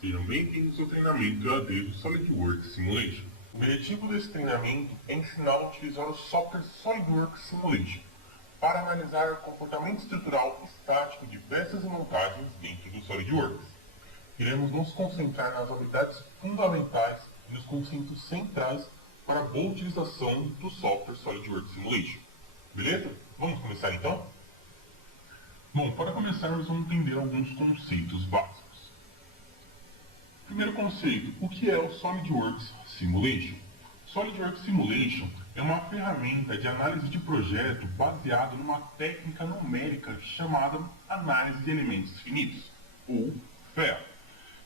Sejam bem-vindos ao treinamento EAD do SolidWorks Simulation. O objetivo desse treinamento é ensinar a utilizar o software SolidWorks Simulation para analisar o comportamento estrutural estático de peças e montagens dentro do SolidWorks. Iremos nos concentrar nas habilidades fundamentais e nos conceitos centrais para a boa utilização do software SolidWorks Simulation. Beleza? Vamos começar então? Bom, para começarmos vamos entender alguns conceitos básicos. Primeiro conceito, o que é o SolidWorks Simulation? SolidWorks Simulation é uma ferramenta de análise de projeto baseada numa técnica numérica chamada análise de elementos finitos, ou FEA.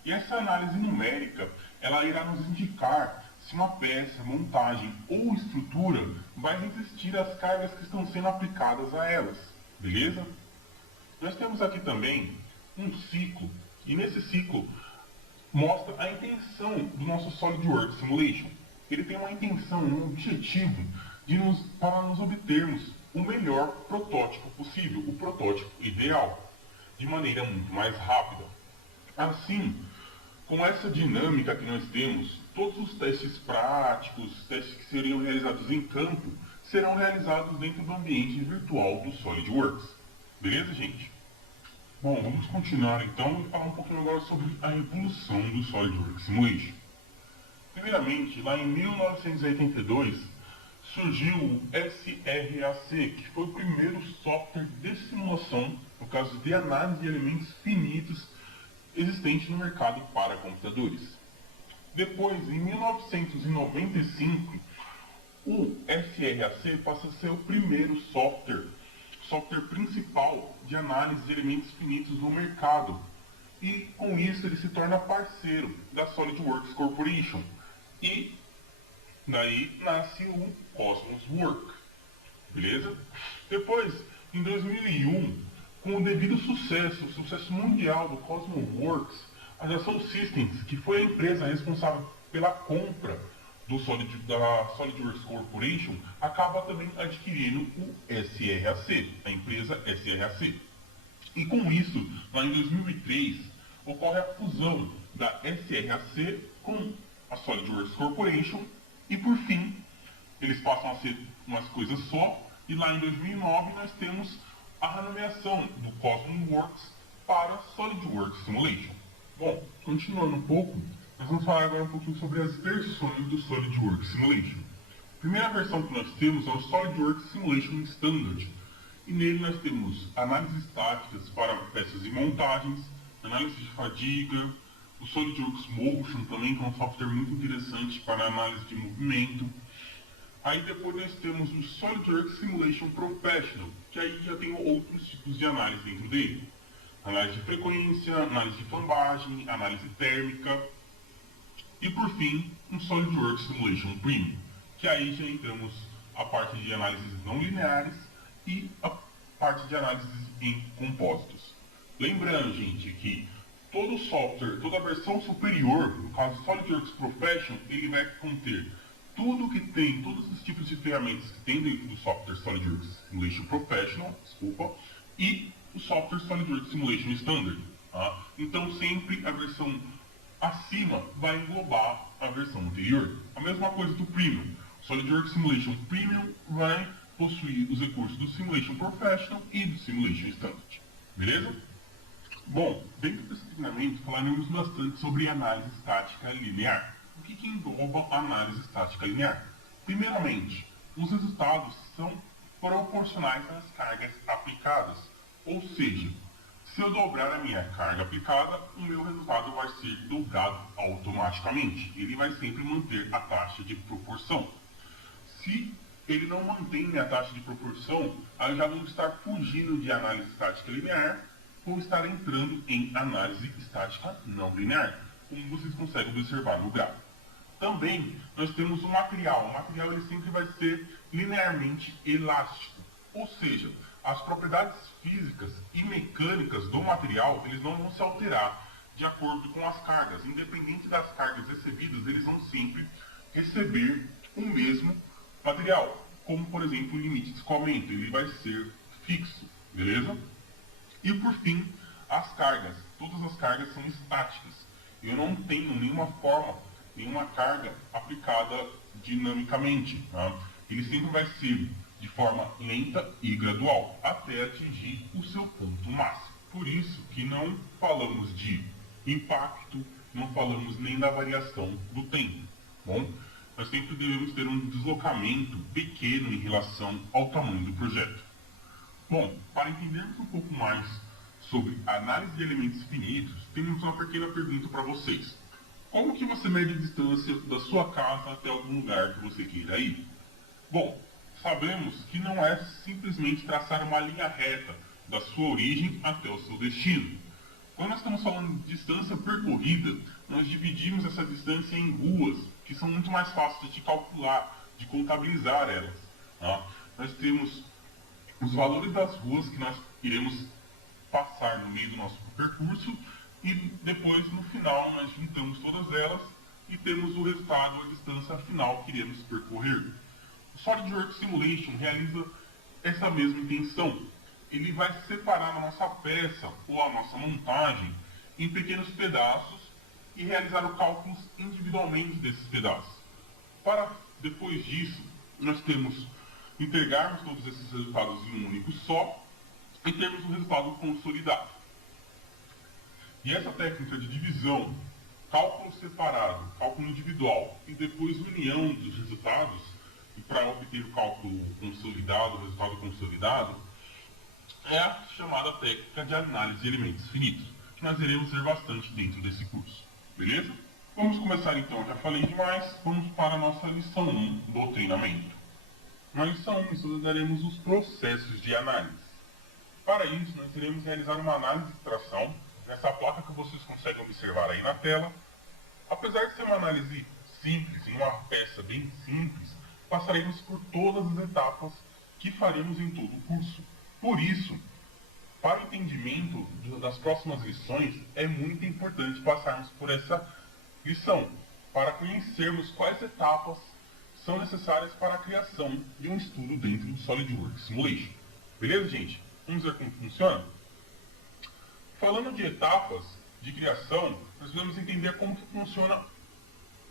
E essa análise numérica, ela irá nos indicar se uma peça, montagem ou estrutura vai resistir às cargas que estão sendo aplicadas a elas, beleza? Nós temos aqui também um ciclo, e nesse ciclo mostra a intenção do nosso SolidWorks Simulation. Ele tem uma intenção, um objetivo para nos obtermos o melhor protótipo possível, o protótipo ideal, de maneira muito mais rápida. Assim, com essa dinâmica que nós temos, todos os testes práticos, testes que seriam realizados em campo, serão realizados dentro do ambiente virtual do SolidWorks. Beleza, gente? Bom, vamos continuar então e falar um pouquinho agora sobre a evolução do SolidWorks Simulation. Primeiramente, lá em 1982, surgiu o SRAC, que foi o primeiro software de simulação, no caso de análise de elementos finitos, existente no mercado para computadores. Depois, em 1995, o SRAC passa a ser o primeiro software principal de análise de elementos finitos no mercado. E com isso ele se torna parceiro da SolidWorks Corporation. E daí nasce o Cosmos Work. Beleza? Depois, em 2001, com o devido sucesso, o sucesso mundial do Cosmos Works, a Dassault Systems, que foi a empresa responsável pela compra da SolidWorks Corporation, acaba também adquirindo o SRAC, a empresa SRAC. E com isso, lá em 2003, ocorre a fusão da SRAC com a SolidWorks Corporation e, por fim, eles passam a ser umas coisas só. E lá em 2009 nós temos a renomeação do Cosmos Works para SolidWorks Simulation. Bom, continuando um pouco, nós vamos falar agora um pouquinho sobre as versões do SolidWorks Simulation. A primeira versão que nós temos é o SolidWorks Simulation Standard. E nele nós temos análises estáticas para peças e montagens, análise de fadiga, o SolidWorks Motion também, que é um software muito interessante para análise de movimento. Aí depois nós temos o SolidWorks Simulation Professional, que aí já tem outros tipos de análise dentro dele. Análise de frequência, análise de flambagem, análise térmica. E por fim, um SolidWorks Simulation Premium, que aí já entramos a parte de análises não lineares e a parte de análises em compósitos. Lembrando, gente, que todo software, toda a versão superior, no caso SolidWorks Professional, ele vai conter tudo que tem, todos os tipos de ferramentas que tem dentro do software SolidWorks Simulation Professional, e o software SolidWorks Simulation Standard. Tá? Então sempre a versão acima vai englobar a versão anterior. A mesma coisa do Premium. O SolidWorks Simulation Premium vai possuir os recursos do Simulation Professional e do Simulation Standard. Beleza? Bom, dentro desse treinamento falaremos bastante sobre análise estática linear. O que engloba a análise estática linear? Primeiramente, os resultados são proporcionais às cargas aplicadas. Ou seja, se eu dobrar a minha carga aplicada, o meu resultado vai ser dobrado automaticamente. Ele vai sempre manter a taxa de proporção. Se ele não mantém a taxa de proporção, aí já vamos estar fugindo de análise estática linear ou estar entrando em análise estática não linear, como vocês conseguem observar no gráfico. Também nós temos o material. O material ele sempre vai ser linearmente elástico, ou seja, as propriedades físicas e mecânicas do material eles não vão se alterar de acordo com as cargas. Independente das cargas recebidas, eles vão sempre receber o mesmo material, como por exemplo o limite de escoamento, ele vai ser fixo, beleza? E por fim, as cargas. Todas as cargas são estáticas. eu não tenho nenhuma forma, nenhuma carga aplicada dinamicamente. Tá? Ele sempre vai ser de forma lenta e gradual, até atingir o seu ponto máximo. Por isso que não falamos de impacto, não falamos nem da variação do tempo. Bom, nós sempre devemos ter um deslocamento pequeno em relação ao tamanho do projeto. Bom, para entendermos um pouco mais sobre análise de elementos finitos, temos uma pequena pergunta para vocês. Como que você mede a distância da sua casa até algum lugar que você queira ir? Bom, sabemos que não é simplesmente traçar uma linha reta da sua origem até o seu destino. Quando nós estamos falando de distância percorrida, nós dividimos essa distância em ruas, que são muito mais fáceis de calcular, de contabilizar elas. Tá? Nós temos os valores das ruas que nós iremos passar no meio do nosso percurso e depois, no final, nós juntamos todas elas e temos o resultado, a distância final que iremos percorrer. O SolidWorks Simulation realiza essa mesma intenção. Ele vai separar a nossa peça ou a nossa montagem em pequenos pedaços e realizar os cálculos individualmente desses pedaços. Para depois disso, nós temos entregarmos todos esses resultados em um único só e termos um resultado consolidado. E essa técnica de divisão, cálculo separado, cálculo individual e depois união dos resultados, e para obter o cálculo consolidado, o resultado consolidado, é a chamada técnica de análise de elementos finitos, que nós iremos ver bastante dentro desse curso. Beleza? Vamos começar então, já falei demais, vamos para a nossa lição 1 do treinamento. Na lição 1 estudaremos os processos de análise. Para isso, nós iremos realizar uma análise de tração, nessa placa que vocês conseguem observar aí na tela. Apesar de ser uma análise simples, em uma peça bem simples, passaremos por todas as etapas que faremos em todo o curso. Por isso, para o entendimento das próximas lições, é muito importante passarmos por essa lição, para conhecermos quais etapas são necessárias para a criação de um estudo dentro do SolidWorks Simulation. Beleza, gente? Vamos ver como funciona? Falando de etapas de criação, nós vamos entender como que funciona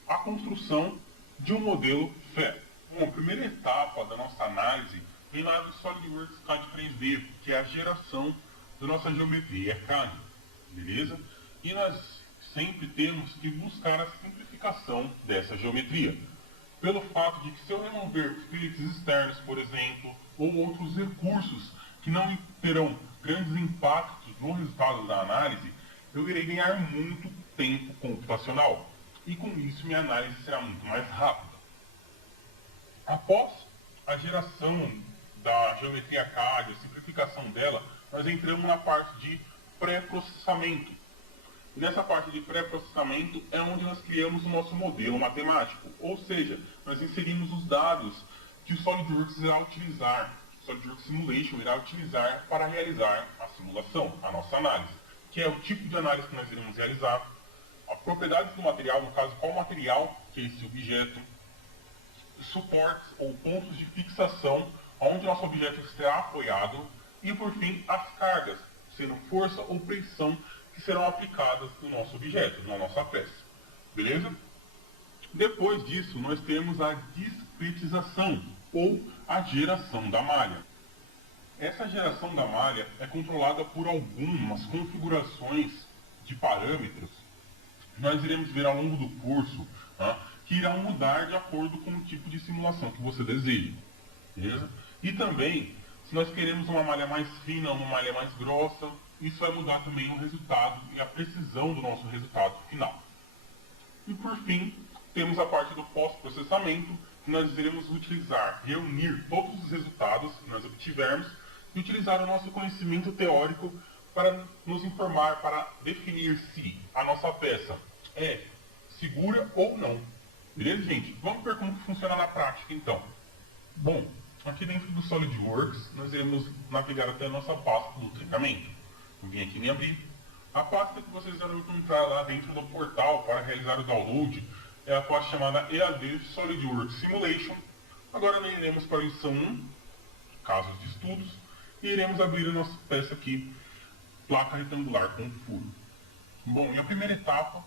a construção de um modelo FE. Bom, a primeira etapa da nossa análise vem lá do SolidWorks CAD 3D, que é a geração da nossa geometria CAD, beleza? E nós sempre temos que buscar a simplificação dessa geometria. Pelo fato de que se eu remover fillets externos, por exemplo, ou outros recursos que não terão grandes impactos no resultado da análise, eu irei ganhar muito tempo computacional. E com isso minha análise será muito mais rápida. Após a geração da geometria CAD, a simplificação dela, nós entramos na parte de pré-processamento. Nessa parte de pré-processamento é onde nós criamos o nosso modelo matemático, ou seja, nós inserimos os dados que o SolidWorks irá utilizar, o SolidWorks Simulation irá utilizar para realizar a simulação, a nossa análise, que é o tipo de análise que nós iremos realizar, as propriedades do material, no caso, qual material que é esse objeto, suportes ou pontos de fixação onde nosso objeto será apoiado e, por fim, as cargas, sendo força ou pressão que serão aplicadas no nosso objeto, na nossa peça. Beleza? Depois disso, nós temos a discretização ou a geração da malha. Essa geração da malha é controlada por algumas configurações de parâmetros que nós iremos ver ao longo do curso, tá? Que irão mudar de acordo com o tipo de simulação que você deseja. Beleza? E também, se nós queremos uma malha mais fina, uma malha mais grossa, isso vai mudar também o resultado e a precisão do nosso resultado final. E por fim, temos a parte do pós-processamento, que nós iremos utilizar, reunir todos os resultados que nós obtivermos e utilizar o nosso conhecimento teórico para nos informar, para definir se a nossa peça é segura ou não. Beleza, gente? Vamos ver como funciona na prática, então. Bom, aqui dentro do SolidWorks, nós iremos navegar até a nossa pasta do treinamento. Vou vir aqui e abrir. A pasta que vocês irão encontrar lá dentro do portal para realizar o download é a pasta chamada EAD SolidWorks Simulation. Agora nós iremos para a lição 1, casos de estudos, e iremos abrir a nossa peça aqui, placa retangular com furo. Bom, e a primeira etapa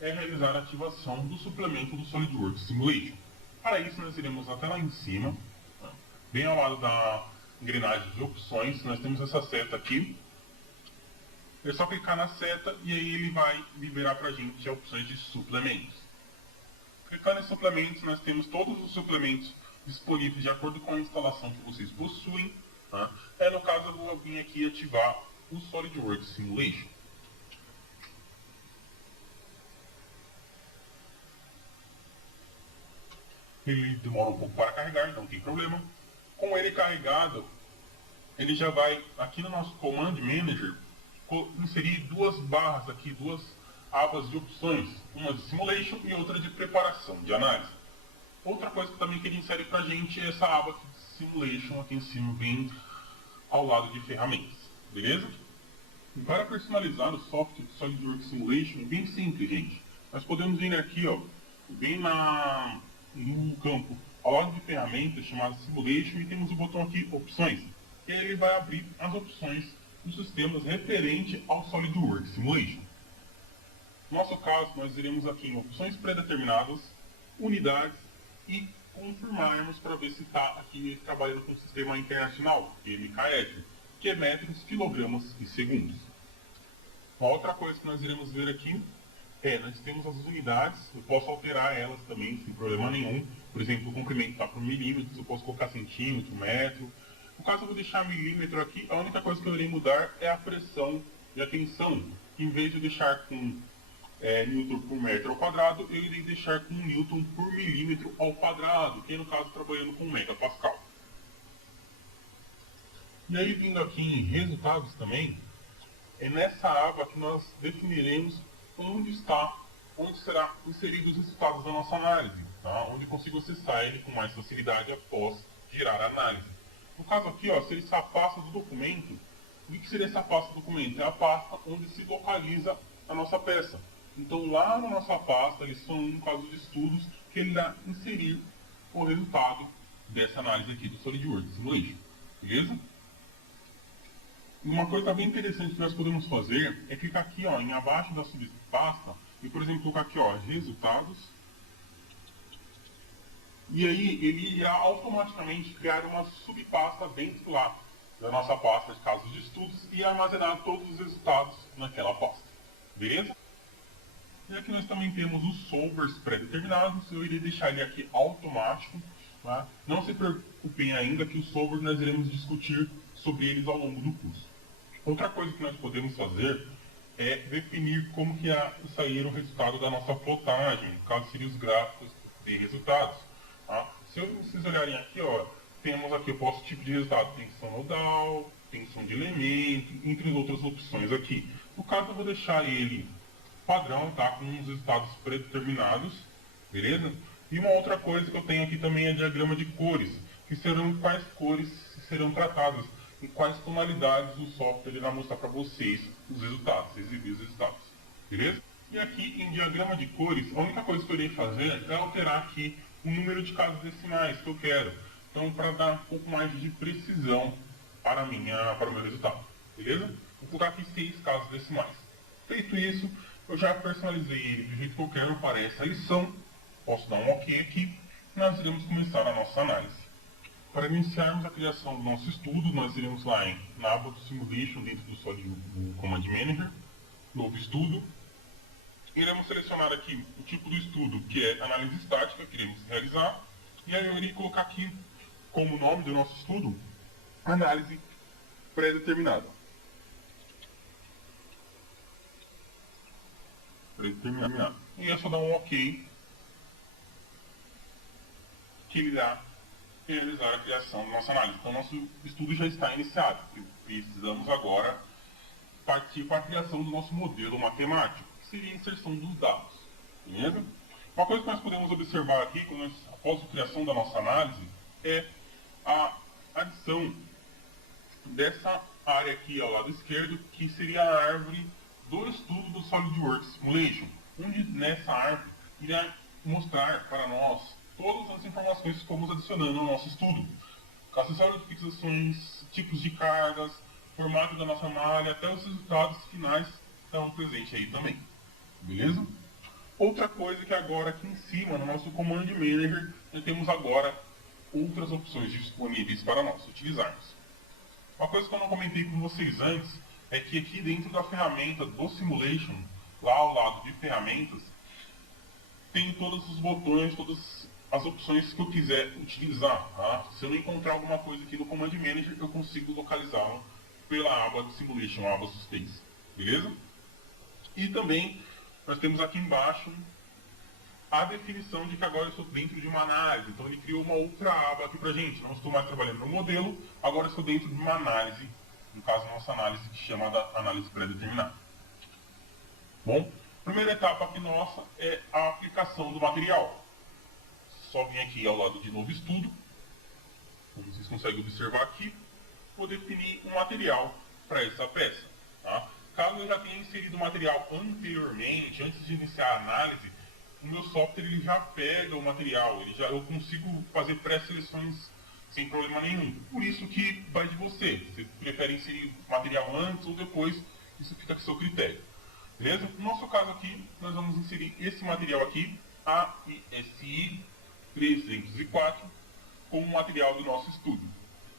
é realizar a ativação do suplemento do SolidWorks Simulation. Para isso, nós iremos até lá em cima, bem ao lado da engrenagem de opções, nós temos essa seta aqui. É só clicar na seta e aí ele vai liberar para a gente opções de suplementos. Clicando em suplementos, nós temos todos os suplementos disponíveis de acordo com a instalação que vocês possuem. Tá? No caso, eu vou vir aqui ativar o SolidWorks Simulation. Ele demora um pouco para carregar, não tem problema. Com ele carregado, ele já vai aqui no nosso Command Manager inserir duas barras aqui, duas abas de opções, uma de Simulation e outra de preparação, de análise. Outra coisa que também queria inserir para a gente é essa aba aqui de Simulation aqui em cima, bem ao lado de ferramentas, beleza? E para personalizar o software de SolidWorks Simulation é bem simples, gente. Nós podemos vir aqui, ó, bem no campo ao lado de ferramentas chamado Simulation e temos o botão aqui Opções. E aí ele vai abrir as opções dos sistemas referente ao SolidWorks Simulation. No nosso caso, nós iremos aqui em Opções Predeterminadas, Unidades e confirmarmos para ver se está aqui trabalhando com o Sistema Internacional, MKS, que é metros, quilogramas e segundos. Uma outra coisa que nós iremos ver aqui nós temos as unidades, eu posso alterar elas também sem problema nenhum. Por exemplo, o comprimento está por milímetros, eu posso colocar centímetro, metro. No caso, eu vou deixar milímetro aqui, a única coisa que eu irei mudar é a pressão e a tensão. Em vez de eu deixar com Newton por metro ao quadrado, eu irei deixar com Newton por milímetro ao quadrado, que no caso trabalhando com megapascal. E aí, vindo aqui em resultados também, é nessa aba que nós definiremos onde será inseridos os resultados da nossa análise, tá? Onde eu consigo acessar ele com mais facilidade após girar a análise. No caso aqui, ó, seria essa pasta do documento. O que seria essa pasta do documento? É a pasta onde se localiza a nossa peça. Então lá na nossa pasta, eles são um caso de estudos que ele irá inserir o resultado dessa análise aqui do SolidWorks Simulation, beleza? Uma coisa bem interessante que nós podemos fazer é clicar aqui, ó, em abaixo da subpasta e, por exemplo, colocar aqui, ó, resultados. E aí ele irá automaticamente criar uma subpasta dentro lá da nossa pasta de casos de estudos e armazenar todos os resultados naquela pasta. Beleza? E aqui nós também temos os solvers pré-determinados. Eu irei deixar ele aqui automático. Tá? Não se preocupem ainda que os solvers nós iremos discutir sobre eles ao longo do curso. Outra coisa que nós podemos fazer é definir como que irá sair o resultado da nossa plotagem, no caso seriam os gráficos de resultados. Tá? Se vocês olharem aqui, ó, temos aqui o posto tipo de resultado, tensão nodal, tensão de elemento, entre as outras opções aqui. No caso eu vou deixar ele padrão, tá, com os resultados predeterminados, beleza? E uma outra coisa que eu tenho aqui também é diagrama de cores, que serão quais cores serão tratadas, em quais tonalidades o software irá mostrar para vocês os resultados, exibir os resultados, beleza? E aqui em diagrama de cores, a única coisa que eu irei fazer é alterar aqui o número de casas decimais que eu quero. Então, para dar um pouco mais de precisão para o meu resultado, beleza? Vou colocar aqui 6 casas decimais. Feito isso, eu já personalizei ele do jeito que eu quero para essa lição. Posso dar um OK aqui e nós iremos começar a nossa análise. Para iniciarmos a criação do nosso estudo, nós iremos lá na aba do Simulation dentro do Command Manager, novo estudo. Iremos selecionar aqui o tipo do estudo, que é análise estática, que iremos realizar. E aí eu irei colocar aqui como nome do nosso estudo, análise pré-determinada. Pré-determinada. E é só dar um OK, que ele irá realizar a criação da nossa análise. Então, nosso estudo já está iniciado. Precisamos agora partir para a criação do nosso modelo matemático, que seria a inserção dos dados. Beleza? Uma coisa que nós podemos observar aqui, após a criação da nossa análise, é a adição dessa área aqui ao lado esquerdo, que seria a árvore do estudo do SolidWorks Simulation, onde nessa árvore irá mostrar para nós todas as informações que fomos adicionando ao nosso estudo. Acessórios de fixações, tipos de cargas, formato da nossa malha, até os resultados finais estão presentes aí também. Beleza? Outra coisa que agora aqui em cima, no nosso Command Manager, nós temos agora outras opções disponíveis para nós utilizarmos. Uma coisa que eu não comentei com vocês antes é que aqui dentro da ferramenta do Simulation, lá ao lado de ferramentas, tem todos os botões, todas as opções que eu quiser utilizar. Tá? Se eu não encontrar alguma coisa aqui no Command Manager, eu consigo localizá-lo pela aba do Simulation, a aba Suspense. Beleza? E também nós temos aqui embaixo a definição de que agora eu estou dentro de uma análise. Então ele criou uma outra aba aqui pra gente. Não estou mais trabalhando no modelo, agora estou dentro de uma análise. No caso, nossa análise que chama da análise pré-determinada. Bom, primeira etapa aqui nossa é a aplicação do material. Só vim aqui ao lado de novo estudo. Como vocês conseguem observar aqui, vou definir um material para essa peça. Tá? Caso eu já tenha inserido o material anteriormente, antes de iniciar a análise, o meu software ele já pega o material, eu consigo fazer pré-seleções sem problema nenhum. Por isso que vai de você. Você prefere inserir o material antes ou depois, isso fica a seu critério. Beleza? No nosso caso aqui, nós vamos inserir esse material aqui, AISI 304, como material do nosso estudo.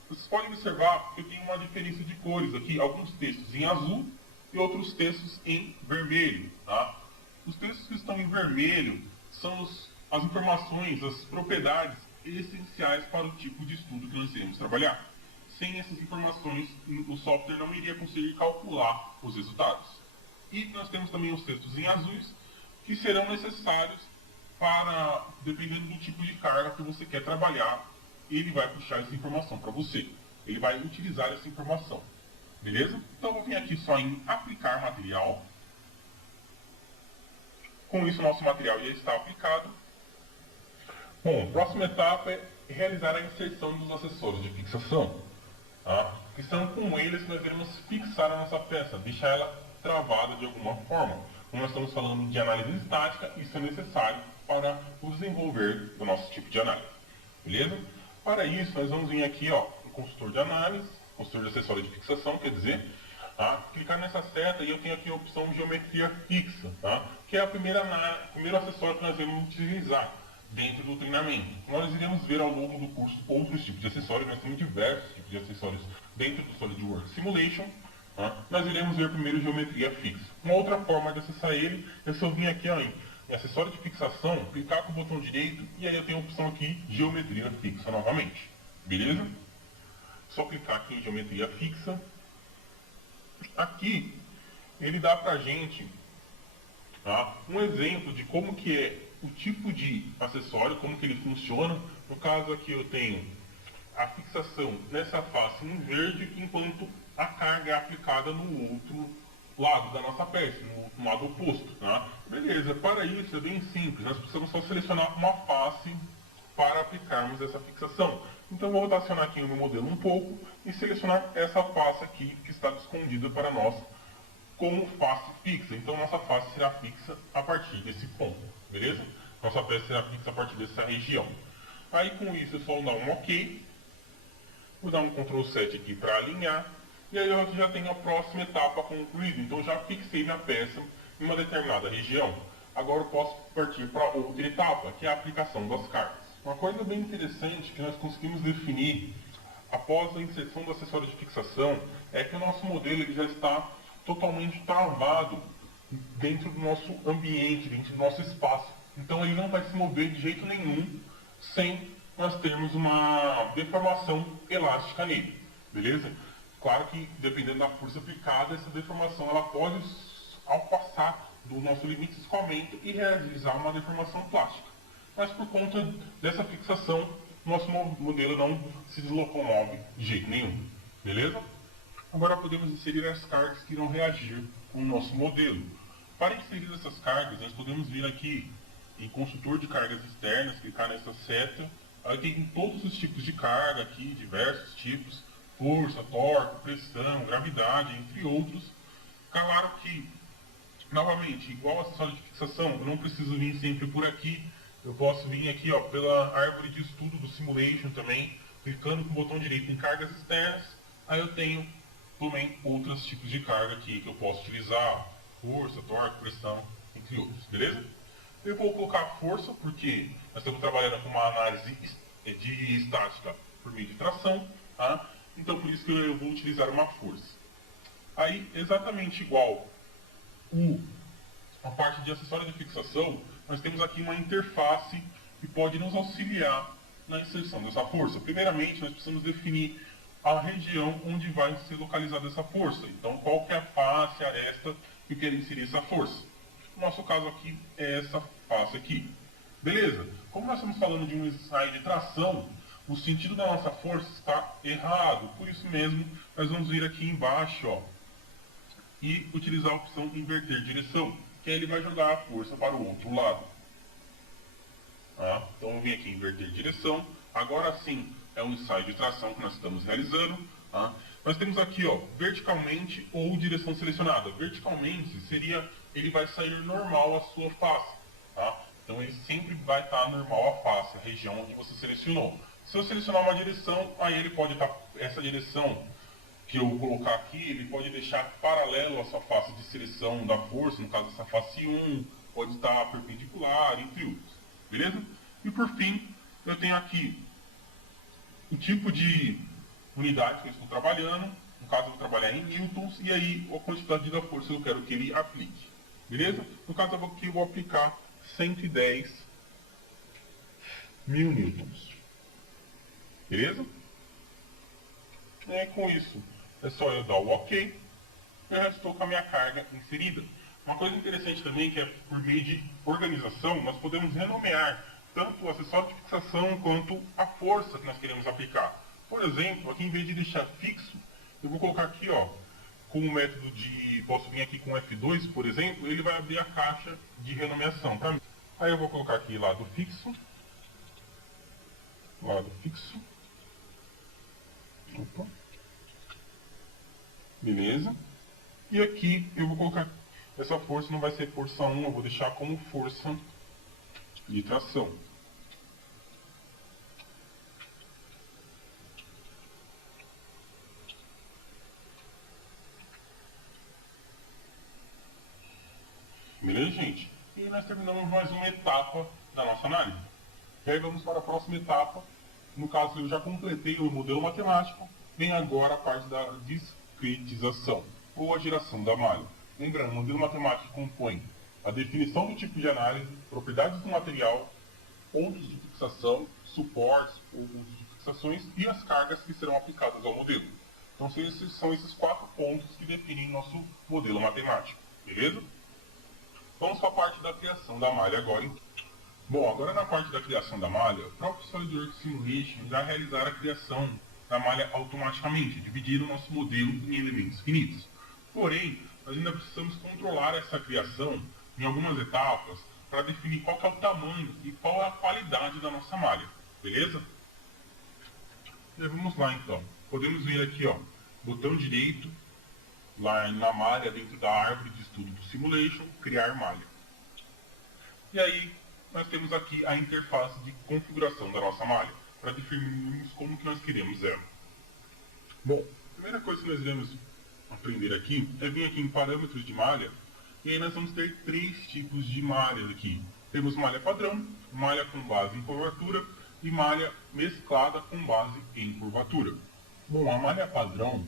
Vocês podem observar que eu tenho uma diferença de cores aqui, alguns textos em azul e outros textos em vermelho. Tá? Os textos que estão em vermelho são as informações, as propriedades essenciais para o tipo de estudo que nós iremos trabalhar. Sem essas informações, o software não iria conseguir calcular os resultados. E nós temos também os textos em azuis, que serão necessários para, dependendo do tipo de carga que você quer trabalhar, ele vai puxar essa informação para você. Ele vai utilizar essa informação. Beleza? Então eu vou vir aqui só em aplicar material. Com isso, nosso material já está aplicado. Bom, a próxima etapa é realizar a inserção dos acessórios de fixação. Tá? Que são com eles que nós iremos fixar a nossa peça, deixar ela travada de alguma forma. Como nós estamos falando de análise estática, isso é necessário para o desenvolver do nosso tipo de análise. Beleza? Para isso, nós vamos vir aqui no consultor de análise, consultor de acessório de fixação, quer dizer, tá? Clicar nessa seta e eu tenho aqui a opção geometria fixa, tá? Que é o primeiro acessório que nós vamos utilizar dentro do treinamento. Nós iremos ver ao longo do curso outros tipos de acessórios, nós temos diversos tipos de acessórios dentro do SolidWorks Simulation. Tá? Nós iremos ver primeiro geometria fixa. Uma outra forma de acessar ele é se eu vir aqui em acessório de fixação, clicar com o botão direito e aí eu tenho a opção aqui geometria fixa novamente. Beleza? Só clicar aqui em geometria fixa. Aqui ele dá pra gente um exemplo de como que é o tipo de acessório, como que ele funciona. No caso aqui eu tenho a fixação nessa face em verde, enquanto a carga é aplicada no outro lado da nossa peça, no lado oposto. Tá? Beleza, para isso é bem simples, nós precisamos só selecionar uma face para aplicarmos essa fixação. Então vou rotacionar aqui o meu modelo um pouco e selecionar essa face aqui que está escondida para nós como face fixa. Então nossa face será fixa a partir desse ponto, beleza? Nossa peça será fixa a partir dessa região. Aí com isso é só dar um OK. Vou dar um Ctrl 7 aqui para alinhar. E aí eu já tenho a próxima etapa concluída. Então já fixei minha peça em uma determinada região. Agora eu posso partir para outra etapa, que é a aplicação das cargas. Uma coisa bem interessante que nós conseguimos definir após a inserção do acessório de fixação é que o nosso modelo ele já está totalmente travado dentro do nosso ambiente, dentro do nosso espaço. Então ele não vai se mover de jeito nenhum sem nós termos uma deformação elástica nele, beleza? Claro que dependendo da força aplicada, essa deformação ela pode, ao passar do nosso limite de escoamento, e realizar uma deformação plástica. Mas por conta dessa fixação, nosso modelo não se deslocomove de jeito nenhum, beleza? Agora podemos inserir as cargas que irão reagir com o nosso modelo. Para inserir essas cargas, nós podemos vir aqui em consultor de cargas externas, clicar nessa seta. Aí tem todos os tipos de carga aqui, diversos tipos, força, torque, pressão, gravidade, entre outros. Claro que, novamente, igual ao acessório de fixação, eu não preciso vir sempre por aqui. Eu posso vir aqui pela árvore de estudo do Simulation também, clicando com o botão direito em cargas externas. Aí eu tenho também outros tipos de carga aqui que eu posso utilizar, força, torque, pressão, entre outros, beleza? Eu vou colocar a força, porque nós estamos trabalhando com uma análise de estática por meio de tração, tá? Então por isso que eu vou utilizar uma força. Aí, exatamente igual a parte de acessório de fixação, nós temos aqui uma interface que pode nos auxiliar na inserção dessa força. Primeiramente, nós precisamos definir a região onde vai ser localizada essa força. Então, qual que é a face, a aresta que eu quero inserir essa força. No nosso caso aqui, é essa face aqui. Beleza? Como nós estamos falando de um ensaio de tração, o sentido da nossa força está errado. Por isso mesmo, nós vamos vir aqui embaixo, ó, e utilizar a opção inverter direção, que aí ele vai jogar a força para o outro lado. Tá? Então eu vim aqui inverter direção. Agora sim é um ensaio de tração que nós estamos realizando. Tá? Nós temos aqui, ó, verticalmente ou direção selecionada. Verticalmente seria, ele vai sair normal a sua face. Tá? Então ele sempre vai estar normal a face, a região onde você selecionou. Se eu selecionar uma direção, aí ele pode estar, essa direção que eu colocar aqui, ele pode deixar paralelo à sua face de seleção da força, no caso essa face 1, pode estar perpendicular, entre outros. Beleza? E por fim, eu tenho aqui o tipo de unidade que eu estou trabalhando. No caso, eu vou trabalhar em newtons, e aí a quantidade da força que eu quero que ele aplique. Beleza? No caso, eu vou aplicar 110 mil newtons. Beleza? E aí, com isso, é só eu dar o OK. Eu já estou com a minha carga inserida. Uma coisa interessante também, que é por meio de organização, nós podemos renomear tanto o acessório de fixação quanto a força que nós queremos aplicar. Por exemplo, aqui em vez de deixar fixo, eu vou colocar aqui, ó, com o método de... Posso vir aqui com F2, por exemplo, ele vai abrir a caixa de renomeação para mim. Aí eu vou colocar aqui lado fixo. Lado fixo. Opa. Beleza. E aqui eu vou colocar... Essa força não vai ser força 1, eu vou deixar como força de tração. Beleza, gente? E nós terminamos mais uma etapa da nossa análise. E aí vamos para a próxima etapa. No caso, eu já completei o modelo matemático. Vem agora a parte da discretização, ou a geração da malha. Lembrando, o modelo matemático compõe a definição do tipo de análise, propriedades do material, pontos de fixação, suportes, pontos de fixações e as cargas que serão aplicadas ao modelo. Então são esses 4 pontos que definem nosso modelo matemático. Beleza? Vamos para a parte da criação da malha agora. Bom, agora na parte da criação da malha, o próprio SolidWorks Simulation irá realizar a criação da malha automaticamente, dividindo o nosso modelo em elementos finitos. Porém, nós ainda precisamos controlar essa criação em algumas etapas para definir qual que é o tamanho e qual é a qualidade da nossa malha. Beleza? E vamos lá então. Podemos vir aqui, ó, botão direito, lá na malha, dentro da árvore de estudo do Simulation, criar malha. E aí, nós temos aqui a interface de configuração da nossa malha, para definirmos como que nós queremos ela. Bom, a primeira coisa que nós iremos aprender aqui é vir aqui em parâmetros de malha, e aí nós vamos ter 3 tipos de malhas aqui. Temos malha padrão, malha com base em curvatura e malha mesclada com base em curvatura. Bom, a malha padrão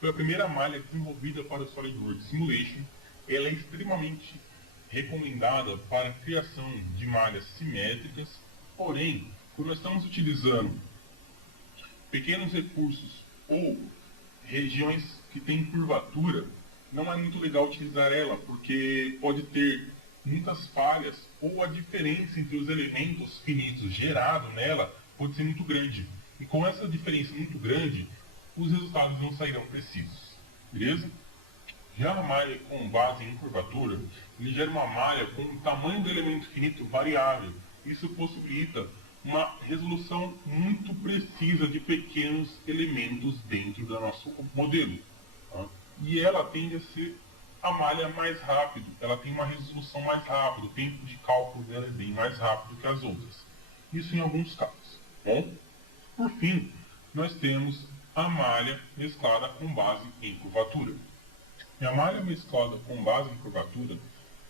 foi a primeira malha desenvolvida para o SolidWorks Simulation. Ela é extremamente recomendada para a criação de malhas simétricas, porém, quando nós estamos utilizando pequenos recursos ou regiões que têm curvatura, não é muito legal utilizar ela, porque pode ter muitas falhas ou a diferença entre os elementos finitos gerados nela pode ser muito grande. E com essa diferença muito grande, os resultados não sairão precisos. Beleza? Já a malha com base em curvatura, ele gera uma malha com o tamanho do elemento finito variável. Isso possibilita uma resolução muito precisa de pequenos elementos dentro do nosso modelo. Tá? E ela tende a ser a malha mais rápido, ela tem uma resolução mais rápida, o tempo de cálculo dela é bem mais rápido que as outras. Isso em alguns casos. Bom, por fim, nós temos a malha mesclada com base em curvatura. E a malha mesclada com base em curvatura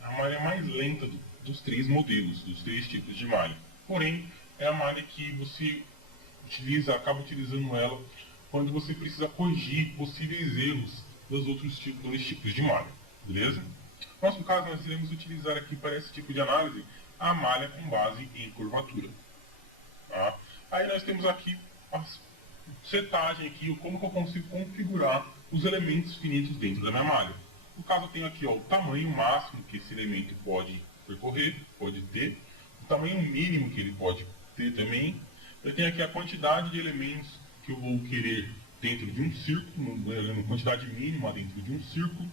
é a malha mais lenta dos três modelos, dos três tipos de malha. Porém, é a malha que você acaba utilizando ela quando você precisa corrigir possíveis erros dos outros dois tipos de malha, beleza? No nosso caso, nós iremos utilizar aqui para esse tipo de análise a malha com base em curvatura. Tá? Aí nós temos aqui a setagem aqui, como que eu consigo configurar os elementos finitos dentro da minha malha. No caso, eu tenho aqui o tamanho máximo que esse elemento pode percorrer, pode ter, o tamanho mínimo que ele pode ter também. Eu tenho aqui a quantidade de elementos que eu vou querer dentro de um círculo, uma quantidade mínima dentro de um círculo.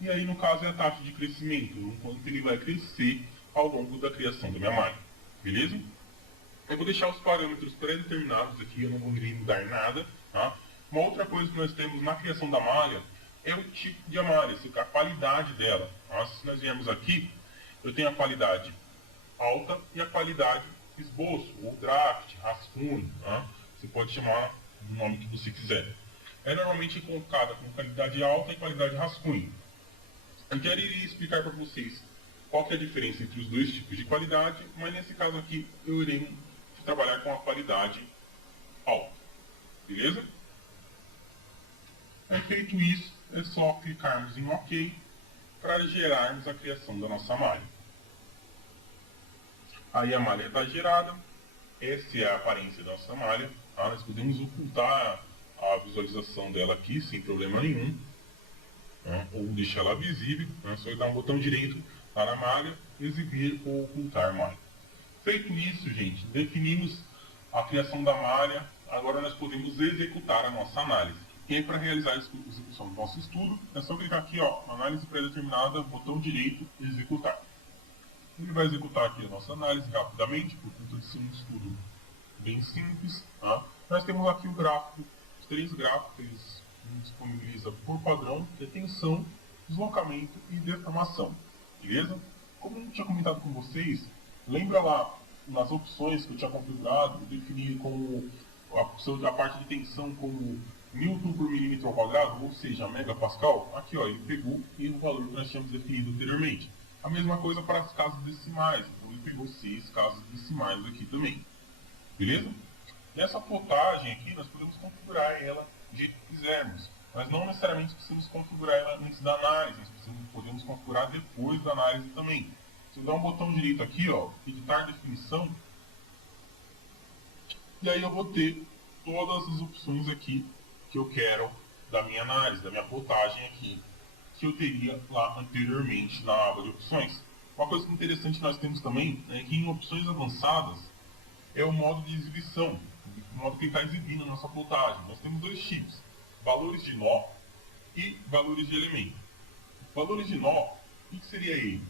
E aí, no caso, é a taxa de crescimento, o quanto ele vai crescer ao longo da criação da minha malha. Beleza? Eu vou deixar os parâmetros pré-determinados aqui, eu não vou mudar nada. Tá? Uma outra coisa que nós temos na criação da malha é o tipo de malha, a qualidade dela. Tá? Se nós viermos aqui, eu tenho a qualidade alta e a qualidade esboço, ou draft, rascunho. Tá? Você pode chamar do nome que você quiser. É normalmente colocada com qualidade alta e qualidade rascunho. Eu queria explicar para vocês qual que é a diferença entre os dois tipos de qualidade, mas nesse caso aqui eu irei trabalhar com a qualidade alta. Beleza? Feito isso, é só clicarmos em OK para gerarmos a criação da nossa malha. Aí a malha está gerada, essa é a aparência da nossa malha. Tá? Nós podemos ocultar a visualização dela aqui sem problema nenhum, tá? Ou deixar ela visível, né? Só dar um botão direito lá na malha, exibir ou ocultar malha. Feito isso, gente, definimos a criação da malha, agora nós podemos executar a nossa análise. E aí, para realizar a execução do nosso estudo, é só clicar aqui, análise pré-determinada, botão direito, executar. Ele vai executar aqui a nossa análise rapidamente, por conta de ser um estudo bem simples. Tá? Nós temos aqui o gráfico, os três gráficos que eles disponibilizam por padrão, que é tensão, deslocamento e deformação. Beleza? Como eu tinha comentado com vocês, lembra lá nas opções que eu tinha configurado, eu defini como a parte de tensão como Newton por milímetro ao quadrado, ou seja, megapascal. Aqui ele pegou e o valor que nós tínhamos definido anteriormente. A mesma coisa para as casas decimais, então ele pegou 6 casas decimais aqui também. Beleza? Nessa plotagem aqui nós podemos configurar ela do jeito que quisermos. Mas não necessariamente precisamos configurar ela antes da análise, nós podemos configurar depois da análise também. Se eu dar um botão direito aqui, editar definição, e aí eu vou ter todas as opções aqui que eu quero da minha análise, da minha plotagem aqui, que eu teria lá anteriormente na aba de opções. Uma coisa interessante que nós temos também é que em opções avançadas é o modo de exibição, o modo que está exibindo a nossa plotagem. Nós temos dois tipos, valores de nó e valores de elemento. Valores de nó, o que seria ele?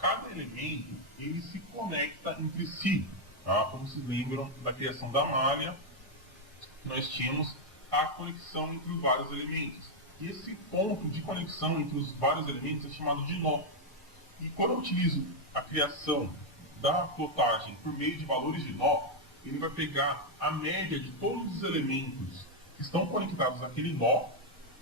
Cada elemento ele se conecta entre si. Tá? Como se lembram da criação da malha, nós tínhamos a conexão entre os vários elementos. E esse ponto de conexão entre os vários elementos é chamado de nó. E quando eu utilizo a criação da plotagem por meio de valores de nó, ele vai pegar a média de todos os elementos que estão conectados àquele nó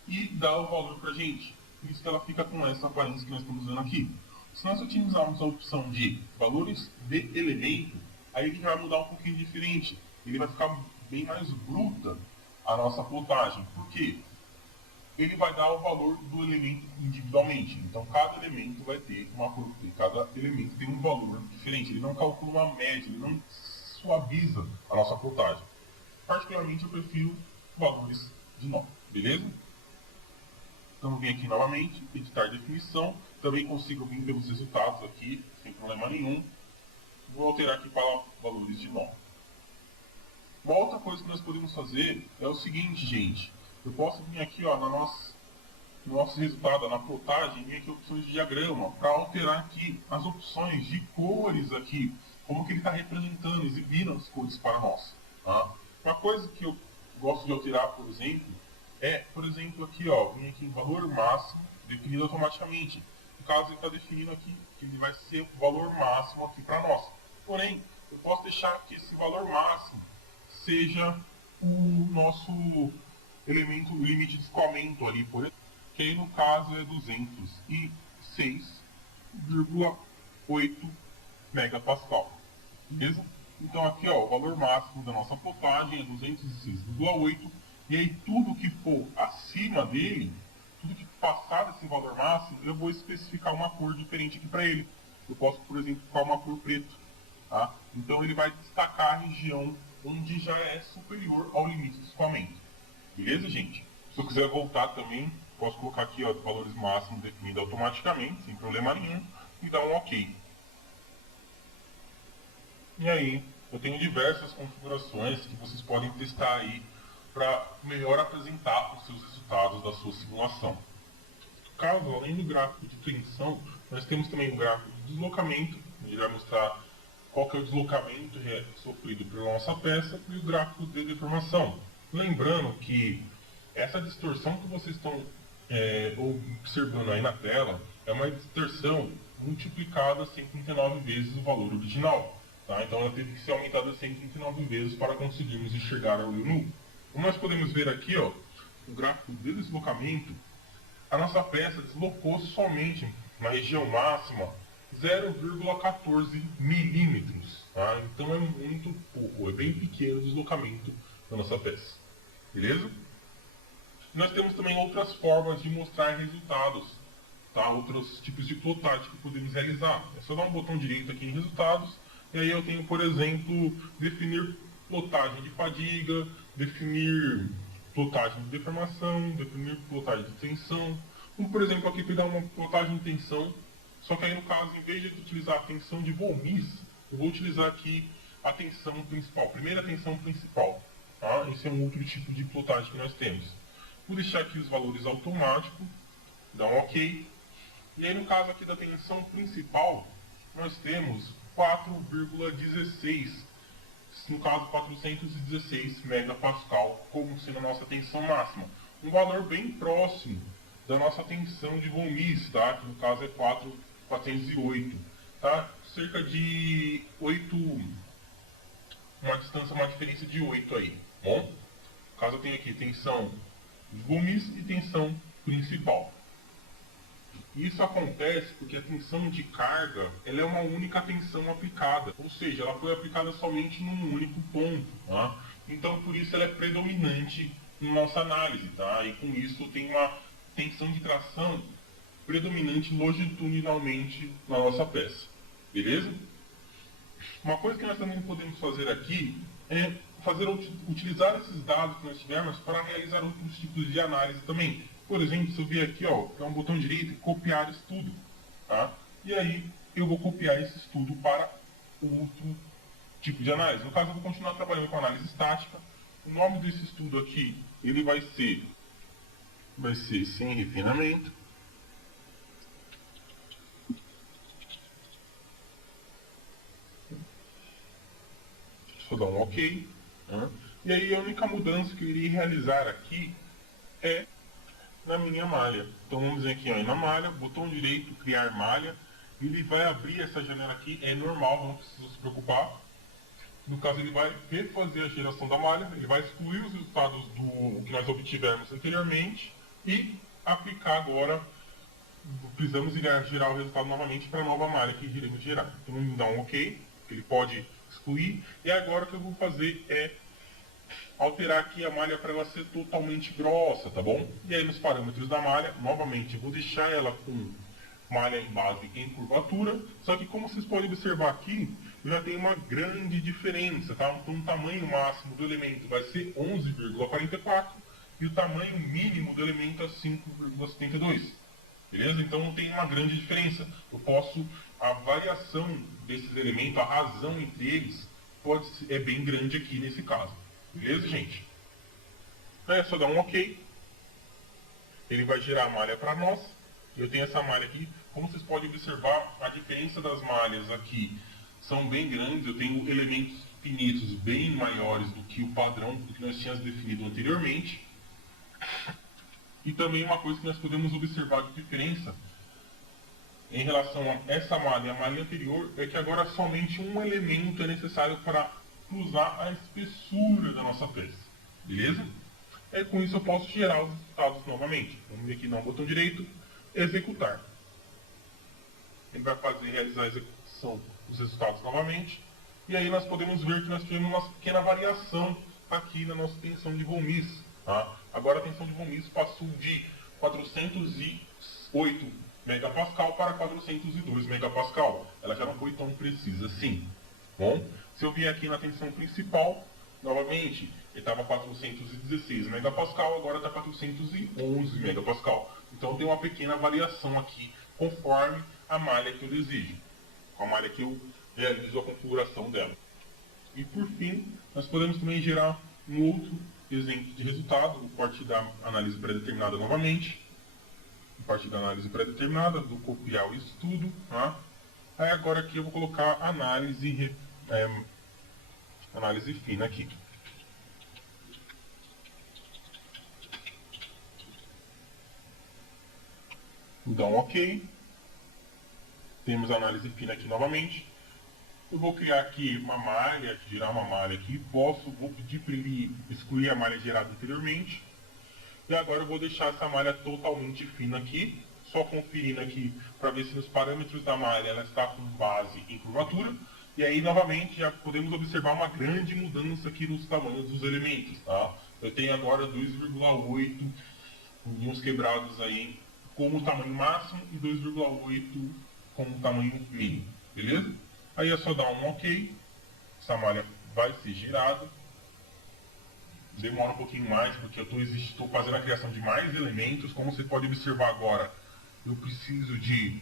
e dar o valor para a gente. Por isso que ela fica com essa aparência que nós estamos usando aqui. Se nós utilizarmos a opção de valores de elemento, aí ele vai mudar um pouquinho diferente. Ele vai ficar bem mais bruta a nossa plotagem. Por quê? Ele vai dar o valor do elemento individualmente. Então, cada elemento vai ter uma cada elemento tem um valor diferente. Ele não calcula uma média, ele não suaviza a nossa plotagem. Particularmente, eu prefiro valores de nó. Beleza? Então, eu vim aqui novamente, editar definição. Também consigo vir pelos resultados aqui, sem problema nenhum. Vou alterar aqui para valores de nó. Uma outra coisa que nós podemos fazer é o seguinte, gente. Eu posso vir aqui no nosso resultado, na plotagem, vir aqui opções de diagrama, para alterar aqui as opções de cores aqui, como que ele está representando, exibindo as cores para nós. Tá? Uma coisa que eu gosto de alterar, por exemplo, aqui, vir aqui em valor máximo, definido automaticamente. No caso, ele está definindo aqui que ele vai ser o valor máximo aqui para nós. Porém, eu posso deixar que esse valor máximo seja o nosso elemento limite de escoamento ali, por exemplo, que aí no caso é 206,8 megapascal. Beleza? Então aqui ó, o valor máximo da nossa plotagem é 206,8 e aí tudo que for acima dele, tudo que passar desse valor máximo, eu vou especificar uma cor diferente aqui para ele. Eu posso, por exemplo, ficar uma cor preto. Tá? Então ele vai destacar a região onde já é superior ao limite de escoamento. Beleza, gente? Se eu quiser voltar também, posso colocar aqui ó, os valores máximos definidos automaticamente, sem problema nenhum, e dar um OK. E aí, eu tenho diversas configurações que vocês podem testar aí para melhor apresentar os seus resultados da sua simulação. Caso, além do gráfico de tensão, nós temos também um gráfico de deslocamento, onde vai mostrar qual que é o deslocamento sofrido pela nossa peça, e o gráfico de deformação. Lembrando que essa distorção que vocês estão observando aí na tela é uma distorção multiplicada 139 vezes o valor original. Tá? Então ela teve que ser aumentada 139 vezes para conseguirmos enxergar a olho nu. Como nós podemos ver aqui, ó, o gráfico de deslocamento, a nossa peça deslocou somente na região máxima 0,14 milímetros. Tá? Então é muito pouco, é bem pequeno o deslocamento da nossa peça. Beleza? Nós temos também outras formas de mostrar resultados. Tá? Outros tipos de plotagem que podemos realizar. É só dar um botão direito aqui em resultados. E aí eu tenho, por exemplo, definir plotagem de fadiga, definir plotagem de deformação, definir plotagem de tensão. Como, por exemplo, aqui pegar uma plotagem de tensão, só que aí no caso, em vez de utilizar a tensão de Volmis, eu vou utilizar aqui a tensão principal, primeira tensão principal. Tá? Esse é um outro tipo de plotagem que nós temos. Vou deixar aqui os valores automáticos, dar um OK. E aí no caso aqui da tensão principal, nós temos 4,16, no caso 416 megapascal, como sendo a nossa tensão máxima. Um valor bem próximo da nossa tensão de Volmis, tá? Que no caso é 408, tá? Cerca de 8, uma diferença de 8 aí, bom? No caso eu tenho aqui tensão de Volmis e tensão principal. Isso acontece porque a tensão de carga ela é uma única tensão aplicada, ou seja, ela foi aplicada somente num único ponto. Tá? Então, por isso ela é predominante na nossa análise. Tá? E com isso tem uma tensão de tração predominante longitudinalmente na nossa peça. Beleza? Uma coisa que nós também podemos fazer aqui é utilizar esses dados que nós tivermos para realizar outros tipos de análise também. Por exemplo, se eu vier aqui, ó, é um botão direito e copiar estudo, tá? E aí eu vou copiar esse estudo para outro tipo de análise. No caso, eu vou continuar trabalhando com análise estática. O nome desse estudo aqui, ele vai ser sem refinamento. Deixa eu dar um OK. Tá? E aí a única mudança que eu irei realizar aqui é na minha malha. Então vamos dizer aqui, ó, na malha, botão direito, criar malha, ele vai abrir essa janela aqui, é normal, não precisa se preocupar. No caso ele vai refazer a geração da malha, ele vai excluir os resultados do que nós obtivemos anteriormente e aplicar agora, precisamos gerar o resultado novamente para a nova malha que iremos gerar. Então vamos dar um OK, ele pode excluir, e agora o que eu vou fazer é alterar aqui a malha para ela ser totalmente grossa, tá bom? E aí nos parâmetros da malha, novamente, eu vou deixar ela com malha em base em curvatura, só que como vocês podem observar aqui, já tem uma grande diferença, tá? Então o tamanho máximo do elemento vai ser 11,44 e o tamanho mínimo do elemento é 5,72. Beleza? Então tem uma grande diferença. A variação desses elementos, a razão entre eles, é bem grande aqui nesse caso. Beleza, gente? É só dar um OK. Ele vai gerar a malha para nós. Eu tenho essa malha aqui. Como vocês podem observar, a diferença das malhas aqui são bem grandes. Eu tenho elementos finitos bem maiores do que o padrão que nós tínhamos definido anteriormente. E também uma coisa que nós podemos observar de diferença em relação a essa malha e a malha anterior é que agora somente um elemento é necessário para cruzar a espessura da nossa peça. Beleza? Com isso eu posso gerar os resultados novamente. Vamos aqui no botão direito, executar. Ele vai realizar a execução são os resultados novamente. E aí nós podemos ver que nós tivemos uma pequena variação aqui na nossa tensão de von Mises. Tá? Agora a tensão de von Mises passou de 408 megapascal para 402 megapascal. Ela já não foi tão precisa assim. Bom, se eu vier aqui na tensão principal, novamente, ele estava 416 megapascal, agora está 411 megapascal. Então tem uma pequena variação aqui, conforme a malha que eu desejo, com a malha que eu realizo a configuração dela. E por fim, nós podemos também gerar um outro exemplo de resultado, a partir da análise pré-determinada novamente. A partir da análise pré-determinada, do copiar o estudo. Tá? Aí agora aqui eu vou colocar análise fina aqui. Então, ok. Temos a análise fina aqui novamente. Eu vou criar aqui uma malha, gerar uma malha aqui. Vou pedir para ele excluir a malha gerada anteriormente. E agora eu vou deixar essa malha totalmente fina aqui. Só conferindo aqui para ver se nos parâmetros da malha ela está com base em curvatura. E aí novamente já podemos observar uma grande mudança aqui nos tamanhos dos elementos. Tá? Eu tenho agora 2,8 uns quebrados aí como tamanho máximo e 2,8 como tamanho mínimo. Beleza? Aí é só dar um OK. Essa malha vai ser girada. Demora um pouquinho mais porque eu estou fazendo a criação de mais elementos. Como você pode observar agora, eu preciso de...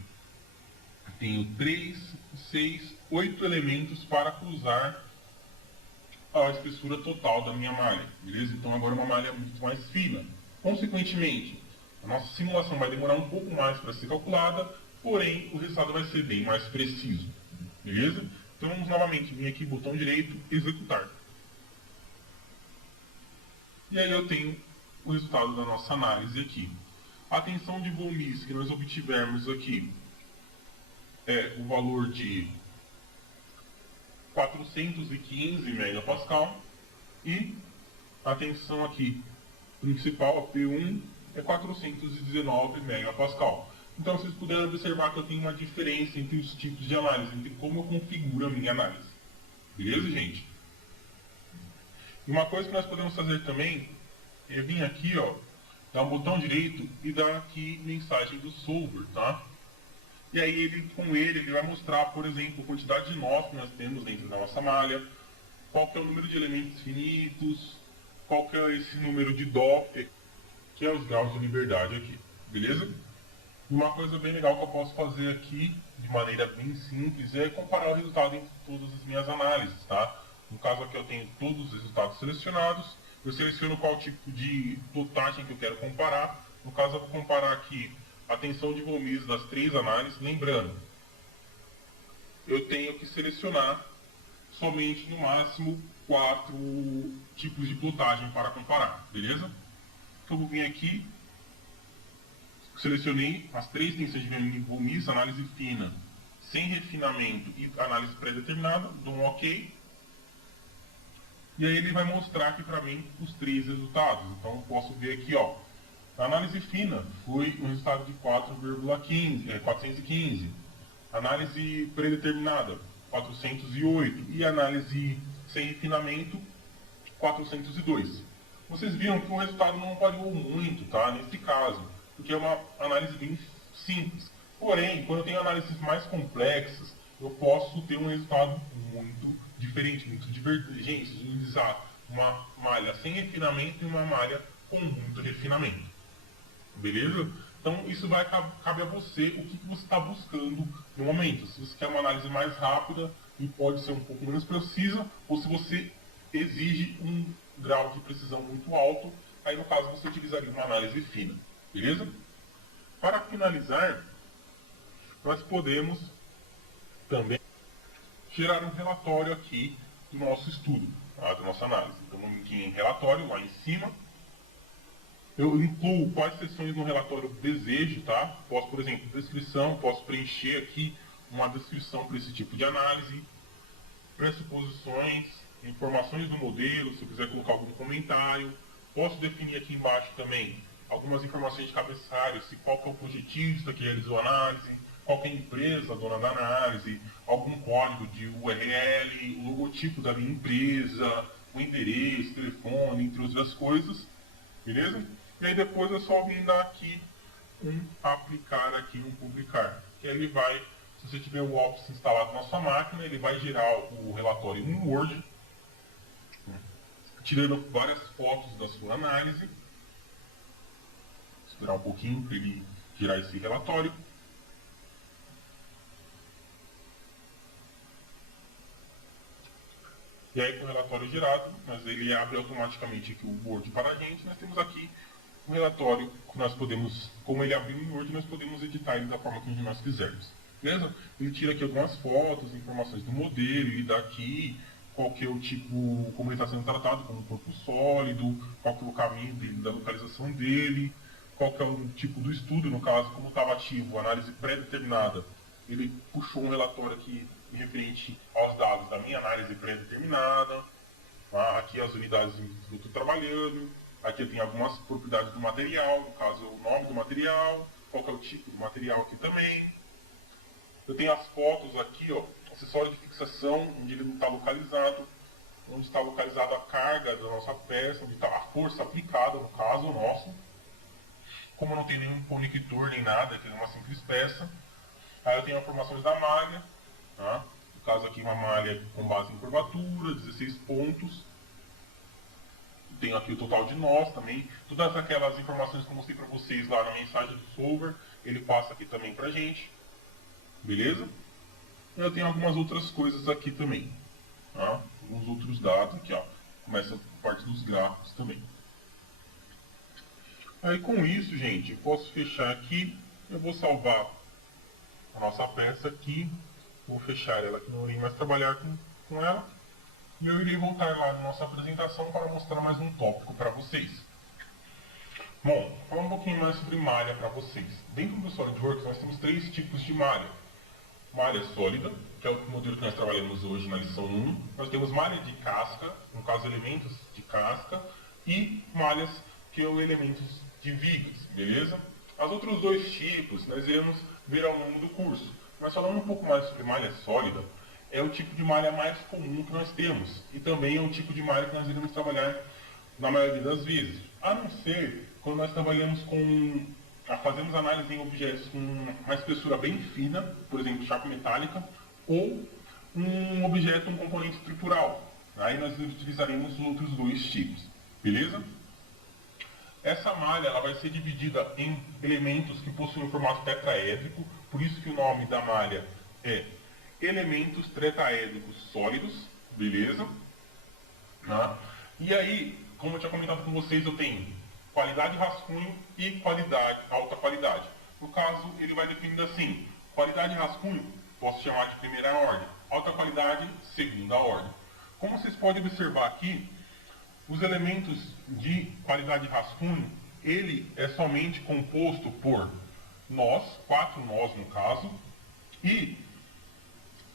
Tenho 3, 6, 8 elementos para cruzar a espessura total da minha malha. Beleza? Então agora é uma malha muito mais fina. Consequentemente, a nossa simulação vai demorar um pouco mais para ser calculada, porém o resultado vai ser bem mais preciso. Beleza? Então vamos novamente vir aqui, botão direito, executar. E aí eu tenho o resultado da nossa análise aqui. A tensão de von Mises que nós obtivermos aqui é o valor de 415 megapascal e a tensão aqui principal, a P1, é 419 megapascal. Então vocês puderam observar que eu tenho uma diferença entre os tipos de análise, entre como eu configuro a minha análise. Beleza, gente? E uma coisa que nós podemos fazer também é vir aqui, ó, dar um botão direito e dar aqui mensagem do solver, tá? E aí com ele vai mostrar, por exemplo, a quantidade de nós que nós temos dentro da nossa malha, qual que é o número de elementos finitos, qual que é esse número de Doppler, que é os graus de liberdade aqui, beleza? E uma coisa bem legal que eu posso fazer aqui, de maneira bem simples, é comparar o resultado entre todas as minhas análises, tá? No caso aqui eu tenho todos os resultados selecionados, eu seleciono qual tipo de plotagem que eu quero comparar. No caso eu vou comparar aqui a tensão de von Mises das 3 análises, lembrando, eu tenho que selecionar somente no máximo 4 tipos de plotagem para comparar, beleza? Então eu vou vir aqui, selecionei as 3 tensões de von Mises, análise fina, sem refinamento e análise pré-determinada, dou um OK. E aí ele vai mostrar aqui para mim os 3 resultados. Então eu posso ver aqui, ó, a análise fina foi um resultado de 415. Análise predeterminada, 408. E análise sem refinamento, 402. Vocês viram que o resultado não variou muito, tá? Nesse caso, porque é uma análise bem simples. Porém, quando eu tenho análises mais complexas, eu posso ter um resultado muito diferente, muito divergente, de utilizar uma malha sem refinamento e uma malha com muito refinamento. Beleza? Então isso cabe a você o que você está buscando no momento. Se você quer uma análise mais rápida e pode ser um pouco menos precisa, ou se você exige um grau de precisão muito alto, aí no caso você utilizaria uma análise fina. Beleza? Para finalizar, nós podemos também gerar um relatório aqui do nosso estudo, tá? Da nossa análise. Então vamos aqui em relatório, lá em cima. Eu incluo quais seções no relatório eu desejo, tá? Posso, por exemplo, descrição, posso preencher aqui uma descrição para esse tipo de análise, pressuposições, informações do modelo, se eu quiser colocar algum comentário. Posso definir aqui embaixo também algumas informações de cabeçalho, se qual que é o projetista que realizou a análise, qualquer empresa, dona da análise, algum código de URL, o logotipo da minha empresa, o endereço, telefone, entre outras coisas, beleza? E aí depois é só vir dar aqui um aplicar, aqui um publicar, que aí ele vai, se você tiver o Office instalado na sua máquina, ele vai gerar o relatório em Word, tirando várias fotos da sua análise. Esperar um pouquinho para ele gerar esse relatório. E aí com o relatório gerado, mas ele abre automaticamente aqui o Word para a gente. Nós temos aqui um relatório que nós podemos, como ele abriu em Word, nós podemos editar ele da forma que nós quisermos. Beleza? Ele tira aqui algumas fotos, informações do modelo, ele dá aqui qual que é o tipo, como ele está sendo tratado, como um corpo sólido, qual que é o caminho dele, da localização dele, qual que é o tipo do estudo, no caso, como estava ativo, análise pré-determinada. Ele puxou um relatório aqui referente aos dados da minha análise pré-determinada. Aqui as unidades que eu estou trabalhando. Aqui eu tenho algumas propriedades do material, no caso o nome do material, qual que é o tipo do material aqui também. Eu tenho as fotos aqui, ó, acessório de fixação, onde ele está localizado, onde está localizada a carga da nossa peça, onde está a força aplicada, no caso nosso. Como não tem nenhum conector nem nada, que é uma simples peça. Aí eu tenho informações da malha, tá? No caso aqui uma malha com base em curvatura, 16 pontos. Tenho aqui o total de nós também. Todas aquelas informações que eu mostrei para vocês lá na mensagem do solver, ele passa aqui também pra gente. Beleza? E eu tenho algumas outras coisas aqui também. Tá? Alguns outros dados aqui, ó. Começa a parte dos gráficos também. Aí com isso, gente, eu posso fechar aqui. Eu vou salvar a nossa peça aqui. Vou fechar ela aqui, não irei mais trabalhar com ela. E eu irei voltar lá na nossa apresentação para mostrar mais um tópico para vocês. Bom, falar um pouquinho mais sobre malha para vocês. Dentro do SolidWorks nós temos 3 tipos de malha. Malha sólida, que é o modelo que nós trabalhamos hoje na lição 1. Nós temos malha de casca, no caso elementos de casca, e malhas que são elementos de vigas, beleza? Os outros 2 tipos nós iremos ver ao longo do curso. Mas falando um pouco mais sobre malha sólida, é o tipo de malha mais comum que nós temos. E também é o tipo de malha que nós iremos trabalhar na maioria das vezes. A não ser quando nós trabalhamos fazemos análise em objetos com uma espessura bem fina, por exemplo, chapa metálica, ou um objeto, um componente estrutural. Aí nós utilizaremos os outros 2 tipos, beleza? Essa malha ela vai ser dividida em elementos que possuem um formato tetraédrico, por isso que o nome da malha é elementos tetraédricos sólidos, beleza? E aí, como eu tinha comentado com vocês, eu tenho qualidade rascunho e qualidade, alta qualidade. No caso, ele vai definindo assim: qualidade rascunho, posso chamar de primeira ordem, alta qualidade, segunda ordem. Como vocês podem observar aqui, os elementos de qualidade rascunho, ele é somente composto por nós, 4 nós no caso, e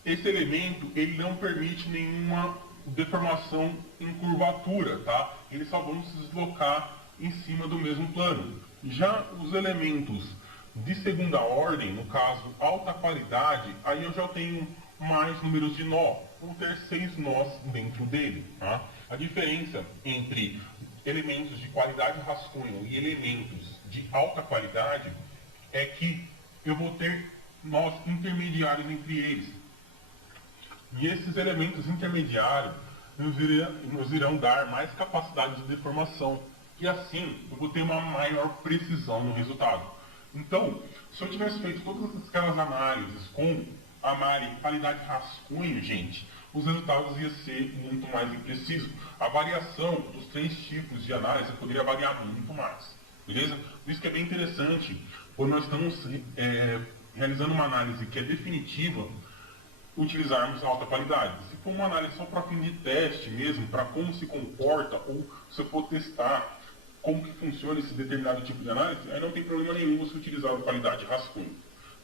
esse elemento ele não permite nenhuma deformação em curvatura, tá? Eles só vão se deslocar em cima do mesmo plano. Já os elementos de segunda ordem, no caso alta qualidade, aí eu já tenho mais números de nó, vou ter 6 nós dentro dele, tá? A diferença entre elementos de qualidade rascunho e elementos de alta qualidade é que eu vou ter nós intermediários entre eles. E esses elementos intermediários nos irão dar mais capacidade de deformação. E assim eu vou ter uma maior precisão no resultado. Então, se eu tivesse feito todas aquelas análises com a malha qualidade rascunho, gente, os resultados iam ser muito mais imprecisos. A variação dos 3 tipos de análise poderia variar muito mais. Beleza? Por isso que é bem interessante, quando nós estamos realizando uma análise que é definitiva, utilizarmos alta qualidade. Se for uma análise só para fim de teste mesmo, para como se comporta, ou se eu for testar como que funciona esse determinado tipo de análise, aí não tem problema nenhum você utilizar a qualidade rascunho.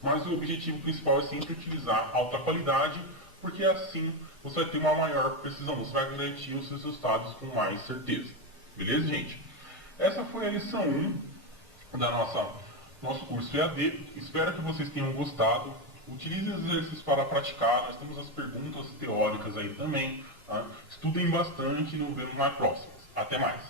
Mas o objetivo principal é sempre utilizar alta qualidade, porque assim você vai ter uma maior precisão, você vai garantir os seus resultados com mais certeza. Beleza, gente? Essa foi a lição 1 do nosso curso EAD. Espero que vocês tenham gostado. Utilizem os exercícios para praticar. Nós temos as perguntas teóricas aí também. Tá? Estudem bastante e nos vemos na próxima. Até mais!